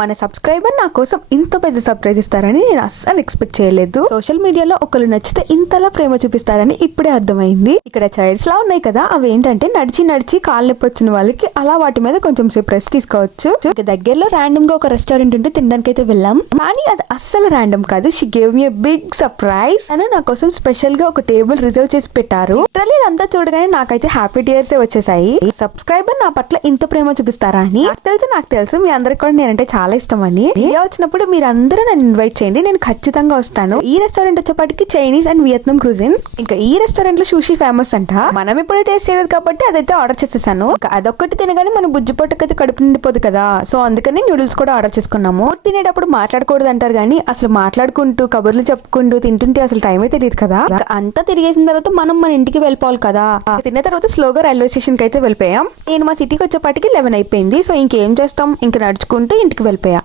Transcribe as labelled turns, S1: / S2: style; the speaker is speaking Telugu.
S1: మన సబ్స్క్రైబర్ నా కోసం ఇంత పెద్ద సర్ప్రైజ్ ఇస్తారని నేను అస్సలు ఎక్స్పెక్ట్ చేయలేదు. సోషల్ మీడియాలో ఒకరు నచ్చితే ఇంతలా ప్రేమ చూపిస్తారని ఇప్పుడే అర్థమైంది. ఇక్కడ చైర్స్ లా ఉన్నాయి కదా అవి ఏంటంటే నడిచి నడిచి కాళ్ళు నొప్పి వచ్చిన వాళ్ళకి అలా వాటి మీద కొంచెం సేపు రెస్ట్ తీసుకోవచ్చు. ఇక దగ్గరలో ర్యాండమ్గా ఒక రెస్టారెంట్ ఉంటే తినడానికి అయితే వెళ్ళాం. కానీ అది అస్సలు ర్యాండమ్ కాదు. She gave me big surprise అని నా కోసం స్పెషల్గా ఒక టేబుల్ రిజర్వ్ చేసి పెట్టారు. లిటరల్లీ ఇదంతా చూడగానే నాకైతే హ్యాపీ టీయర్స్ వచ్చేసాయి. సబ్స్క్రైబర్ నా పట్ల ఇంత ప్రేమ చూపిస్తారా అని? నాకు తెలుసు నాకు తెలుసు. మీ అందరికి కూడా నేనంటే చాలా ఇష్టం అని ఇండియా వచ్చినప్పుడు మీరు అందరూ నన్ను ఇన్వైట్ చేయండి. నేను ఖచ్చితంగా వస్తాను. ఈ రెస్టారెంట్ వచ్చేపాటికి చైనీస్ అండ్ వియత్నాం క్రూజిన్ ఇంకా ఈ రెస్టారెంట్లో షూషి ఫేమస్ అంట. మనం ఎప్పుడు టేస్ట్ చేయలేదు కాబట్టి అదైతే ఆర్డర్ చేసేసాను. అదొక్కటి తినగానే మన బుజ్జి పొట్టకైతే కడుపు నిండిపోదు కదా. సో అందుకని నూడిల్స్ కూడా ఆర్డర్ చేసుకున్నాము. తినేటప్పుడు మాట్లాడకూడదు అంటారు కానీ అసలు మాట్లాడుకుంటూ కబుర్లు చెప్పుకుంటూ తింటుంటే అసలు టైమే తెలియదు కదా. అంతా తిరిగేసిన తర్వాత మనం మన ఇంటికి వెళ్ళిపోవాలి కదా. తిన్న తర్వాత స్లోగా రైల్వే స్టేషన్కి అయితే వెళ్ళిపోయాం. నేను మా సిటీకి వచ్చేపాటికి లెవెన్ అయిపోయింది. సో ఇంకేం చేస్తాం? ఇంకా నడుచుకుంటూ ఇంటికి వెళ్ళిపోయా